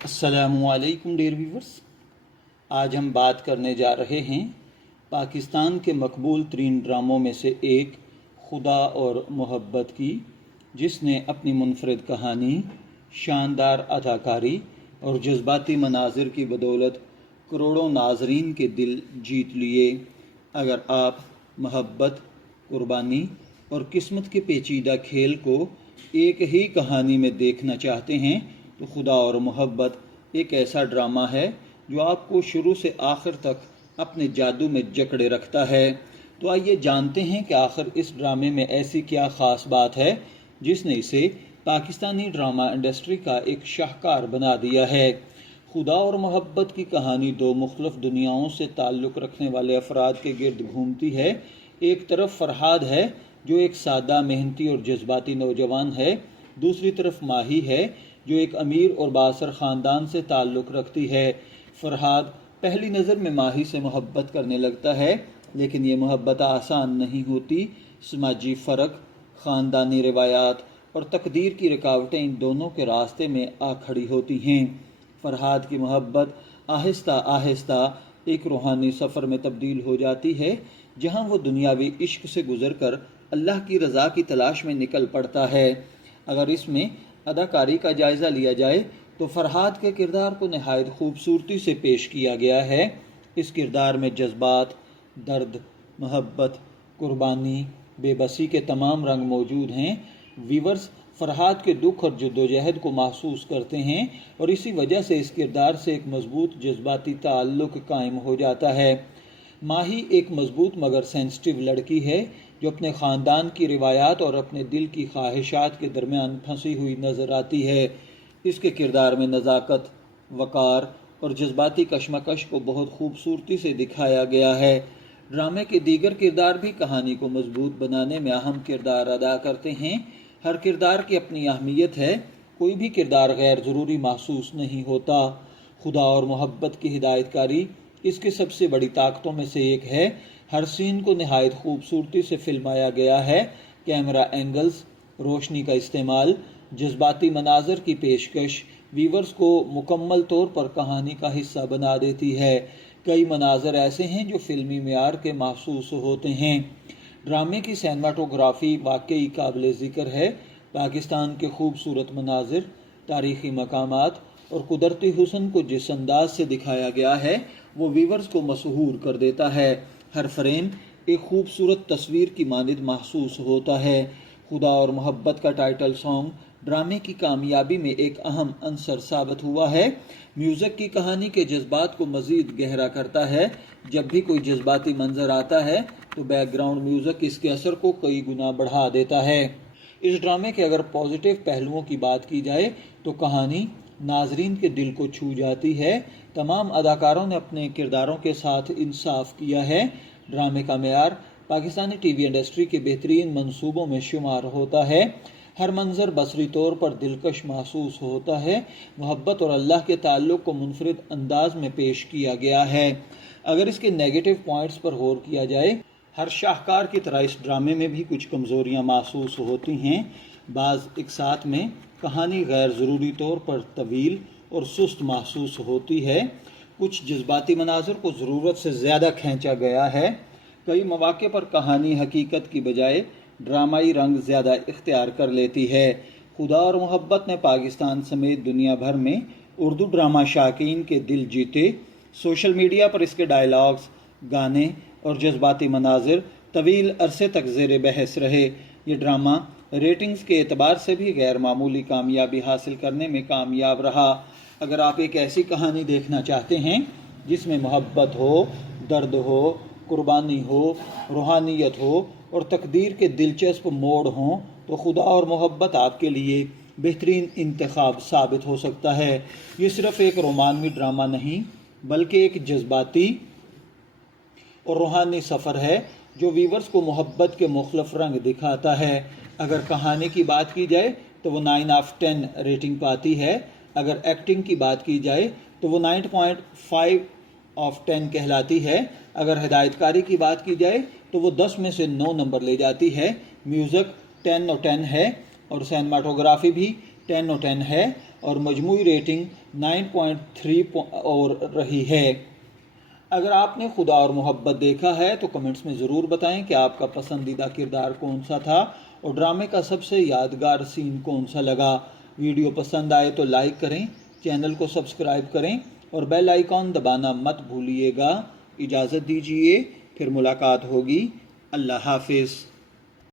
السلام علیکم dear viewers, آج ہم بات کرنے جا رہے ہیں پاکستان کے مقبول ترین ڈراموں میں سے ایک خدا اور محبت کی، جس نے اپنی منفرد کہانی، شاندار اداکاری اور جذباتی مناظر کی بدولت کروڑوں ناظرین کے دل جیت لیے۔ اگر آپ محبت، قربانی اور قسمت کے پیچیدہ کھیل کو ایک ہی کہانی میں دیکھنا چاہتے ہیں تو خدا اور محبت ایک ایسا ڈرامہ ہے جو آپ کو شروع سے آخر تک اپنے جادو میں جکڑے رکھتا ہے۔ تو آئیے جانتے ہیں کہ آخر اس ڈرامے میں ایسی کیا خاص بات ہے جس نے اسے پاکستانی ڈرامہ انڈسٹری کا ایک شاہکار بنا دیا ہے۔ خدا اور محبت کی کہانی دو مختلف دنیاؤں سے تعلق رکھنے والے افراد کے گرد گھومتی ہے۔ ایک طرف فرحاد ہے جو ایک سادہ، محنتی اور جذباتی نوجوان ہے، دوسری طرف ماہی ہے جو ایک امیر اور بااثر خاندان سے تعلق رکھتی ہے۔ فرحاد پہلی نظر میں ماہی سے محبت کرنے لگتا ہے، لیکن یہ محبت آسان نہیں ہوتی۔ سماجی فرق، خاندانی روایات اور تقدیر کی رکاوٹیں ان دونوں کے راستے میں آ کھڑی ہوتی ہیں۔ فرحاد کی محبت آہستہ آہستہ ایک روحانی سفر میں تبدیل ہو جاتی ہے، جہاں وہ دنیاوی عشق سے گزر کر اللہ کی رضا کی تلاش میں نکل پڑتا ہے۔ اگر اس میں اداکاری کا جائزہ لیا جائے تو فرحاد کے کردار کو نہایت خوبصورتی سے پیش کیا گیا ہے۔ اس کردار میں جذبات، درد، محبت، قربانی، بے بسی کے تمام رنگ موجود ہیں۔ ویورز فرحاد کے دکھ اور جدوجہد کو محسوس کرتے ہیں اور اسی وجہ سے اس کردار سے ایک مضبوط جذباتی تعلق قائم ہو جاتا ہے۔ ماہی ایک مضبوط مگر سینسٹیو لڑکی ہے جو اپنے خاندان کی روایات اور اپنے دل کی خواہشات کے درمیان پھنسی ہوئی نظر آتی ہے۔ اس کے کردار میں نزاکت، وقار اور جذباتی کشمکش کو بہت خوبصورتی سے دکھایا گیا ہے۔ ڈرامے کے دیگر کردار بھی کہانی کو مضبوط بنانے میں اہم کردار ادا کرتے ہیں۔ ہر کردار کی اپنی اہمیت ہے، کوئی بھی کردار غیر ضروری محسوس نہیں ہوتا۔ خدا اور محبت کی ہدایت کاری اس کی سب سے بڑی طاقتوں میں سے ایک ہے۔ ہر سین کو نہایت خوبصورتی سے فلمایا گیا ہے۔ کیمرہ اینگلز، روشنی کا استعمال، جذباتی مناظر کی پیشکش ویورز کو مکمل طور پر کہانی کا حصہ بنا دیتی ہے۔ کئی مناظر ایسے ہیں جو فلمی معیار کے محسوس ہوتے ہیں۔ ڈرامے کی سینماٹوگرافی واقعی قابل ذکر ہے۔ پاکستان کے خوبصورت مناظر، تاریخی مقامات اور قدرتی حسن کو جس انداز سے دکھایا گیا ہے وہ ویورز کو مسحور کر دیتا ہے۔ ہر فریم ایک خوبصورت تصویر کی مانند محسوس ہوتا ہے۔ خدا اور محبت کا ٹائٹل سانگ ڈرامے کی کامیابی میں ایک اہم عنصر ثابت ہوا ہے۔ میوزک کی کہانی کے جذبات کو مزید گہرا کرتا ہے۔ جب بھی کوئی جذباتی منظر آتا ہے تو بیک گراؤنڈ میوزک اس کے اثر کو کئی گنا بڑھا دیتا ہے۔ اس ڈرامے کے اگر پازیٹیو پہلوؤں کی بات کی جائے تو کہانی ناظرین کے دل کو چھو جاتی ہے۔ تمام اداکاروں نے اپنے کرداروں کے ساتھ انصاف کیا ہے۔ ڈرامے کا معیار پاکستانی ٹی وی انڈسٹری کے بہترین منصوبوں میں شمار ہوتا ہے۔ ہر منظر بصری طور پر دلکش محسوس ہوتا ہے۔ محبت اور اللہ کے تعلق کو منفرد انداز میں پیش کیا گیا ہے۔ اگر اس کے نیگیٹو پوائنٹس پر غور کیا جائے، ہر شاہکار کی طرح اس ڈرامے میں بھی کچھ کمزوریاں محسوس ہوتی ہیں۔ بعض اقساط میں کہانی غیر ضروری طور پر طویل اور سست محسوس ہوتی ہے۔ کچھ جذباتی مناظر کو ضرورت سے زیادہ کھینچا گیا ہے۔ کئی مواقع پر کہانی حقیقت کی بجائے ڈرامائی رنگ زیادہ اختیار کر لیتی ہے۔ خدا اور محبت نے پاکستان سمیت دنیا بھر میں اردو ڈرامہ شائقین کے دل جیتے۔ سوشل میڈیا پر اس کے ڈائلاگز، گانے اور جذباتی مناظر طویل عرصے تک زیر بحث رہے۔ یہ ڈرامہ ریٹنگز کے اعتبار سے بھی غیر معمولی کامیابی حاصل کرنے میں کامیاب رہا۔ اگر آپ ایک ایسی کہانی دیکھنا چاہتے ہیں جس میں محبت ہو، درد ہو، قربانی ہو، روحانیت ہو اور تقدیر کے دلچسپ موڑ ہوں تو خدا اور محبت آپ کے لیے بہترین انتخاب ثابت ہو سکتا ہے۔ یہ صرف ایک رومانوی ڈرامہ نہیں بلکہ ایک جذباتی اور روحانی سفر ہے جو ویورز کو محبت کے مختلف رنگ دکھاتا ہے۔ اگر کہانی کی بات کی جائے تو وہ 9/10 ریٹنگ پاتی ہے۔ اگر ایکٹنگ کی بات کی جائے تو وہ 9.5/10 کہلاتی ہے۔ اگر ہدایت کاری کی بات کی جائے تو وہ 10 میں سے 9 نمبر لے جاتی ہے۔ میوزک 10/10 ہے اور سینماٹوگرافی بھی 10/10 ہے۔ اور مجموعی ریٹنگ 9.3 اور رہی ہے۔ اگر آپ نے خدا اور محبت دیکھا ہے تو کمنٹس میں ضرور بتائیں کہ آپ کا پسندیدہ کردار کون سا تھا اور ڈرامے کا سب سے یادگار سین کون سا لگا۔ ویڈیو پسند آئے تو لائک کریں، چینل کو سبسکرائب کریں اور بیل آئیکن دبانا مت بھولیے گا۔ اجازت دیجیے، پھر ملاقات ہوگی۔ اللہ حافظ۔